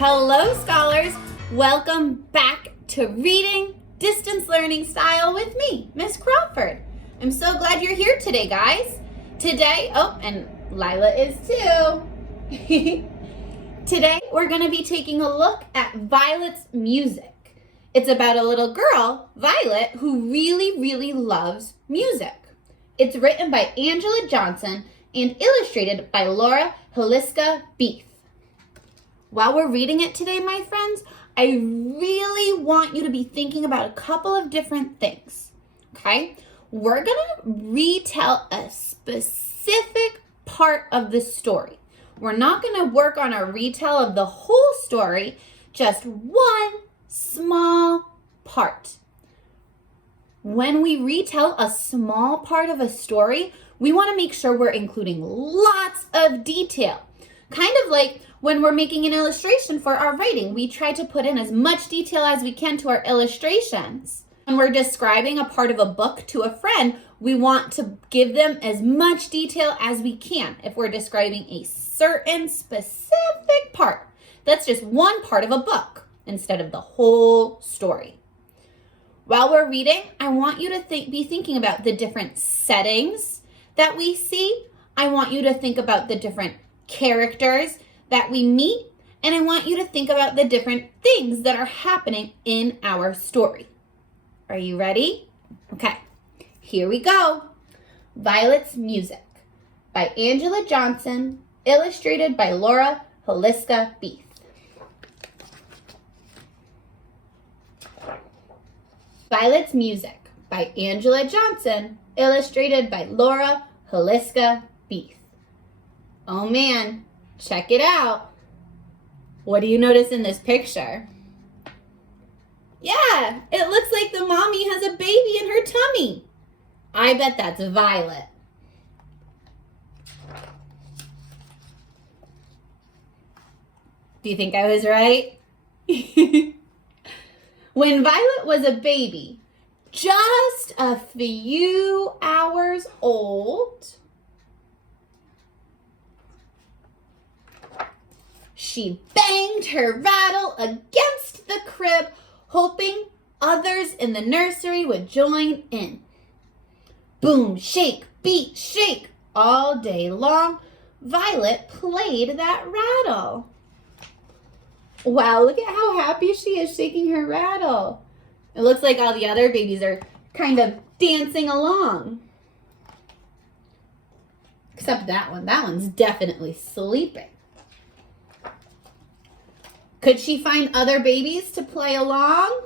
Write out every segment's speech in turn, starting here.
Hello, scholars. Welcome back to Reading Distance Learning Style with me, Miss Crawford. I'm so glad you're here today, guys. Today, and Lila is too. Today, we're going to be taking a look at Violet's music. It's about a little girl, Violet, who really loves music. It's written by Angela Johnson and illustrated by Laura Huliska-Beith. While we're reading it today, my friends, I really want you to be thinking about a couple of different things, okay? We're gonna retell a specific part of the story. We're not gonna work on a retell of the whole story, just one small part. When we retell a small part of a story, we wanna make sure we're including lots of detail. Kind of like when we're making an illustration for our writing, we try to put in as much detail as we can to our illustrations. When we're describing a part of a book to a friend, we want to give them as much detail as we can. If we're describing a certain specific part, that's just one part of a book instead of the whole story. While we're reading, I want you to be thinking about the different settings that we see. I want you to think about the different characters that we meet, and I want you to think about the different things that are happening in our story. Are you ready? Okay, here we go. Violet's Music by Angela Johnson, illustrated by Laura Huliska-Beith. Violet's Music by Angela Johnson, illustrated by Laura Huliska-Beith. Oh man, check it out. What do you notice in this picture? Yeah, it looks like the mommy has a baby in her tummy. I bet that's Violet. Do you think I was right? When Violet was a baby, just a few hours old, she banged her rattle against the crib, hoping others in the nursery would join in. Boom, shake, beat, shake. All day long, Violet played that rattle. Wow, look at how happy she is shaking her rattle. It looks like all the other babies are kind of dancing along. Except that one. That one's definitely sleeping. Could she find other babies to play along?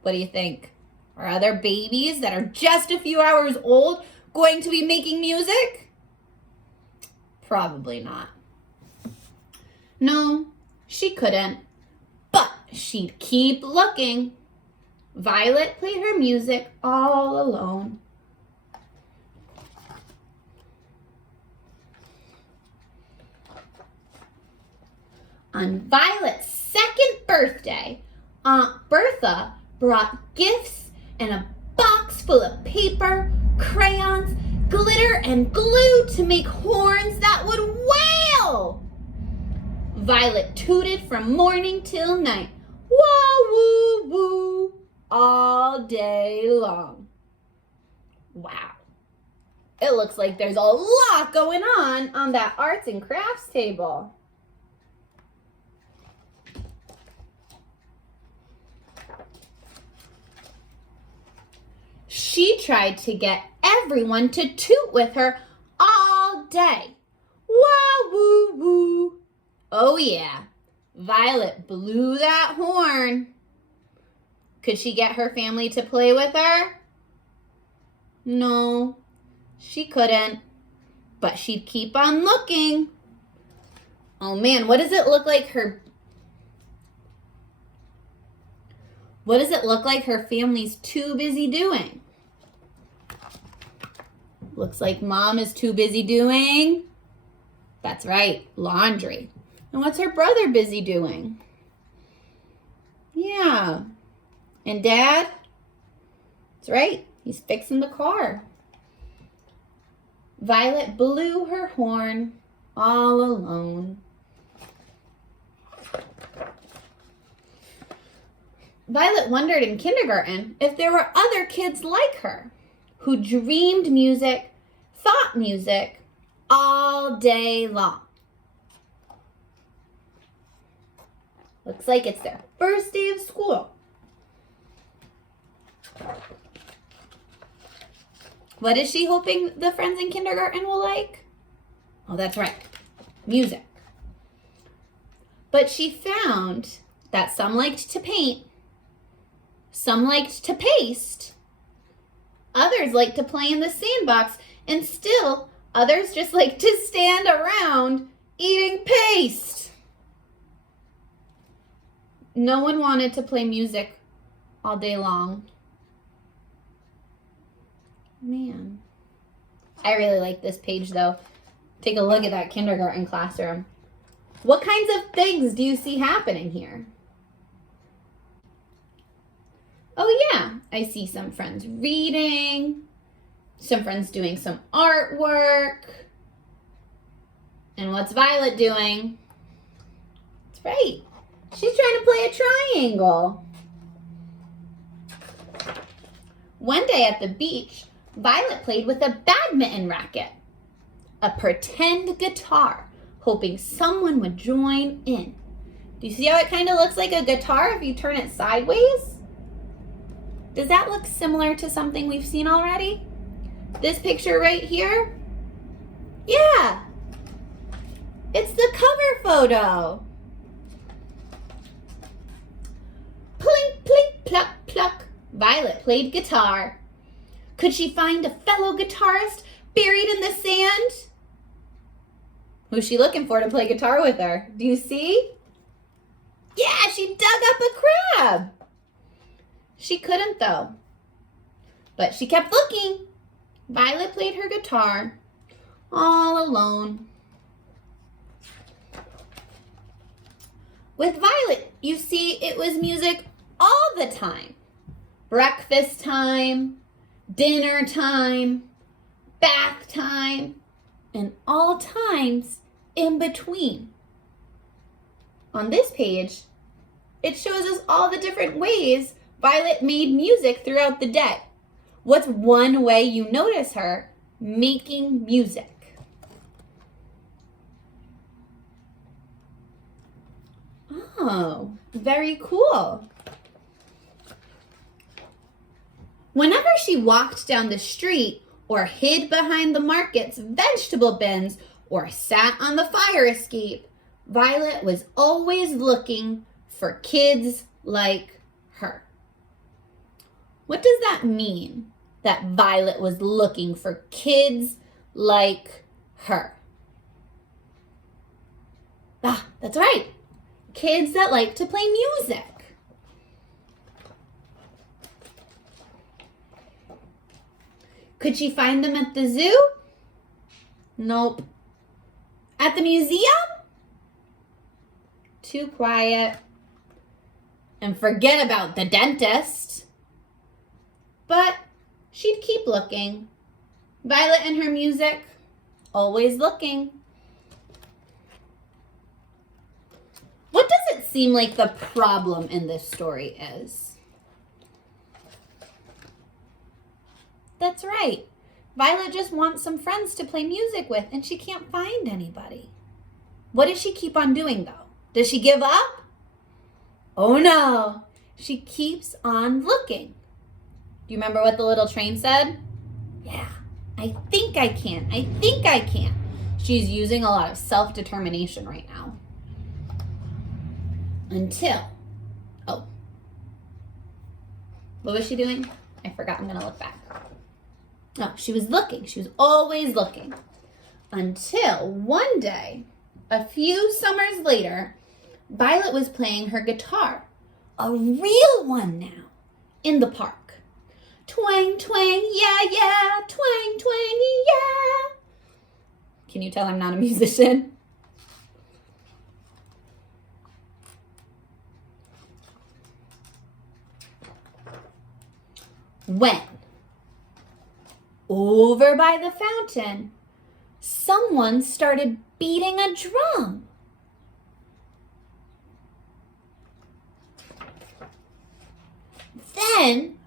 What do you think? Are other babies that are just a few hours old going to be making music? Probably not. No, she couldn't, but she'd keep looking. Violet played her music all alone. On Violet's second birthday, Aunt Bertha brought gifts and a box full of paper, crayons, glitter, and glue to make horns that would wail. Violet tooted from morning till night, wah, woo, woo, all day long. Wow. It looks like there's a lot going on that arts and crafts table. She tried to get everyone to toot with her all day. Wah, woo, woo. Oh yeah, Violet blew that horn. Could she get her family to play with her? No, she couldn't, but she'd keep on looking. Oh man, what does it look like her family's too busy doing? Looks like Mom is too busy doing, that's right, laundry. And what's her brother busy doing? Yeah. And Dad? That's right, he's fixing the car. Violet blew her horn all alone. Violet wondered in kindergarten if there were other kids like her who dreamed music, thought music all day long. Looks like it's their first day of school. What is she hoping the friends in kindergarten will like? Oh, that's right, music. But she found that some liked to paint, some liked to paste, others liked to play in the sandbox, and still others just like to stand around eating paste. No one wanted to play music all day long. Man. I really like this page though. Take a look at that kindergarten classroom. What kinds of things do you see happening here? Oh yeah, I see some friends reading, some friends doing some artwork. And what's Violet doing? That's right. She's trying to play a triangle. One day at the beach, Violet played with a badminton racket, a pretend guitar, hoping someone would join in. Do you see how it kind of looks like a guitar if you turn it sideways? Does that look similar to something we've seen already? This picture right here? Yeah, it's the cover photo. Plink, plink, pluck, pluck. Violet played guitar. Could she find a fellow guitarist buried in the sand? Who's she looking for to play guitar with her? Do you see? Yeah, she dug up a crab. She couldn't though, but she kept looking. Violet played her guitar all alone. With Violet, you see, it was music all the time. Breakfast time, dinner time, bath time, and all times in between. On this page, it shows us all the different ways Violet made music throughout the day. What's one way you notice her making music? Oh, very cool. Whenever she walked down the street or hid behind the market's vegetable bins or sat on the fire escape, Violet was always looking for kids like her. What does that mean, that Violet was looking for kids like her? Ah, that's right. Kids that like to play music. Could she find them at the zoo? Nope. At the museum? Too quiet. And forget about the dentist. But she'd keep looking. Violet and her music, always looking. What does it seem like the problem in this story is? That's right. Violet just wants some friends to play music with, and she can't find anybody. What does she keep on doing, though? Does she give up? Oh, no. She keeps on looking. Do you remember what the little train said? Yeah, I think I can. I think I can. She's using a lot of self-determination right now. Until, oh, what was she doing? I forgot. I'm going to look back. No, she was looking. She was always looking. Until one day, a few summers later, Violet was playing her guitar, a real one now, in the park. Twang, twang, yeah, yeah, twang, twang, yeah. Can you tell I'm not a musician? When, over by the fountain, someone started beating a drum. then,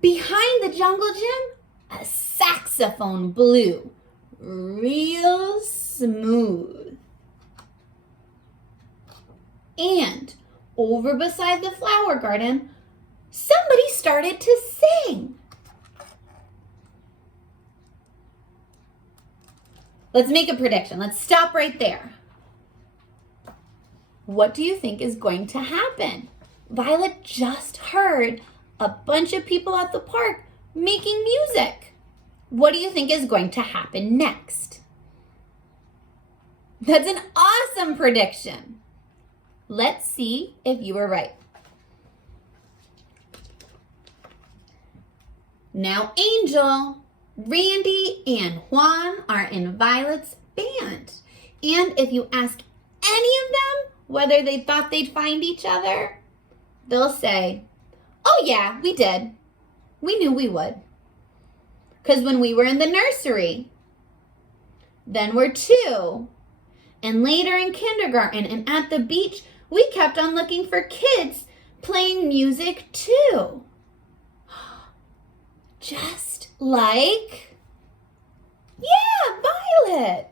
behind the jungle gym, a saxophone blew real smooth. And over beside the flower garden, somebody started to sing. Let's make a prediction. Let's stop right there. What do you think is going to happen? Violet just heard a bunch of people at the park making music. What do you think is going to happen next? That's an awesome prediction. Let's see if you were right. Now, Angel, Randy, and Juan are in Violet's band. And if you ask any of them whether they thought they'd find each other, they'll say, "Oh yeah, we did. We knew we would. Because when we were in the nursery, then we're 2, and later in kindergarten and at the beach, we kept on looking for kids playing music too." Just like, yeah, Violet.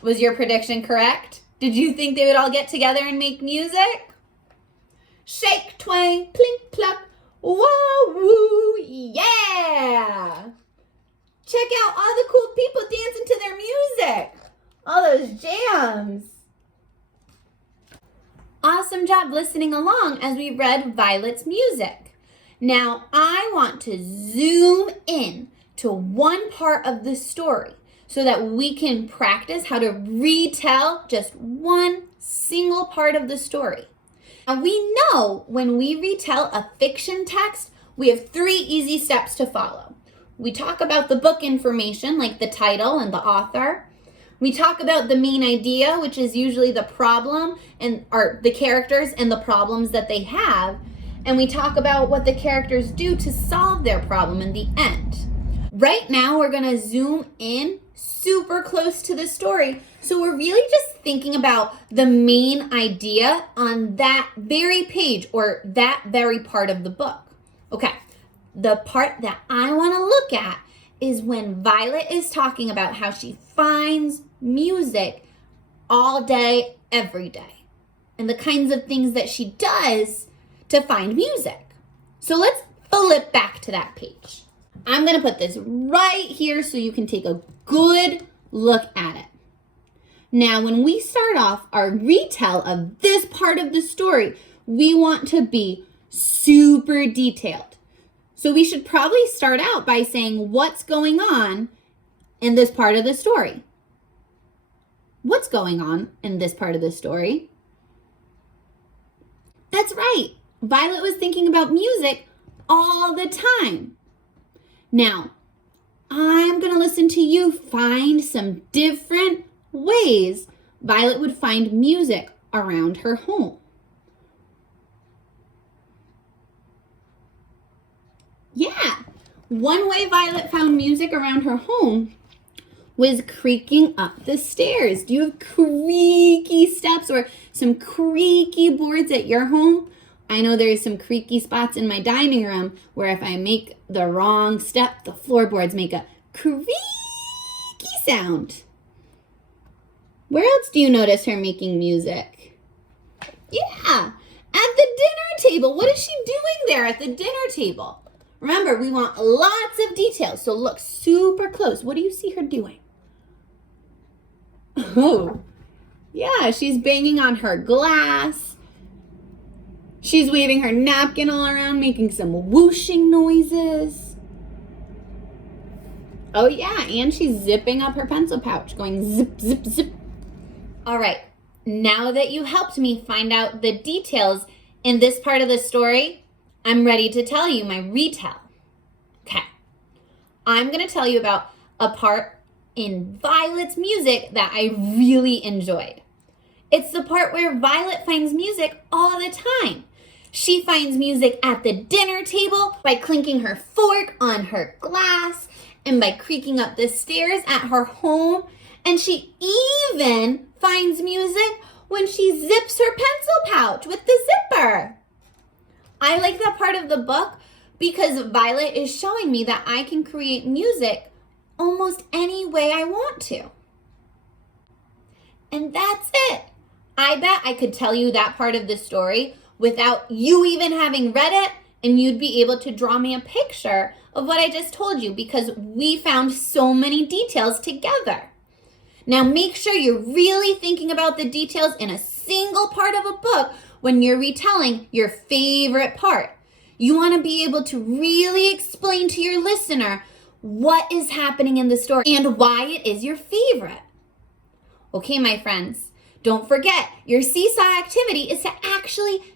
Was your prediction correct? Did you think they would all get together and make music? Shake, twang, plink, pluck, wah, woo, yeah! Check out all the cool people dancing to their music. All those jams. Awesome job listening along as we read Violet's music. Now, I want to zoom in to one part of the story so that we can practice how to retell just one single part of the story. And we know when we retell a fiction text, we have 3 easy steps to follow. We talk about the book information, like the title and the author. We talk about the main idea, which is usually the problem or the characters and the problems that they have. And we talk about what the characters do to solve their problem in the end. Right now, we're gonna zoom in super close to the story. So we're really just thinking about the main idea on that very page or that very part of the book. Okay, the part that I wanna look at is when Violet is talking about how she finds music all day, every day, and the kinds of things that she does to find music. So let's flip back to that page. I'm gonna put this right here so you can take a good look at it. Now, when we start off our retell of this part of the story, we want to be super detailed. So we should probably start out by saying what's going on in this part of the story. What's going on in this part of the story? That's right. Violet was thinking about music all the time. Now, I'm going to listen to you find some different ways Violet would find music around her home. Yeah, one way Violet found music around her home was creaking up the stairs. Do you have creaky steps or some creaky boards at your home? I know there's some creaky spots in my dining room where if I make the wrong step, the floorboards make a creaky sound. Where else do you notice her making music? Yeah, at the dinner table. What is she doing there at the dinner table? Remember, we want lots of details, so look super close. What do you see her doing? Oh, yeah, she's banging on her glass. She's waving her napkin all around, making some whooshing noises. Oh yeah, and she's zipping up her pencil pouch, going zip, zip, zip. All right, now that you helped me find out the details in this part of the story, I'm ready to tell you my retell. Okay, I'm gonna tell you about a part in Violet's music that I really enjoyed. It's the part where Violet finds music all the time. She finds music at the dinner table by clinking her fork on her glass and by creaking up the stairs at her home. And she even finds music when she zips her pencil pouch with the zipper. I like that part of the book because Violet is showing me that I can create music almost any way I want to. And that's it. I bet I could tell you that part of the story without you even having read it, and you'd be able to draw me a picture of what I just told you because we found so many details together. Now make sure you're really thinking about the details in a single part of a book when you're retelling your favorite part. You want to be able to really explain to your listener what is happening in the story and why it is your favorite. Okay, my friends, don't forget your seesaw activity is to actually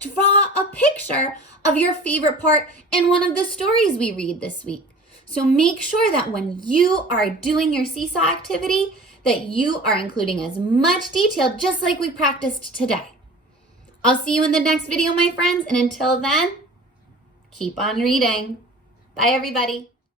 draw a picture of your favorite part in one of the stories we read this week. So make sure that when you are doing your seesaw activity, that you are including as much detail just like we practiced today. I'll see you in the next video, my friends, and until then, keep on reading. Bye, everybody.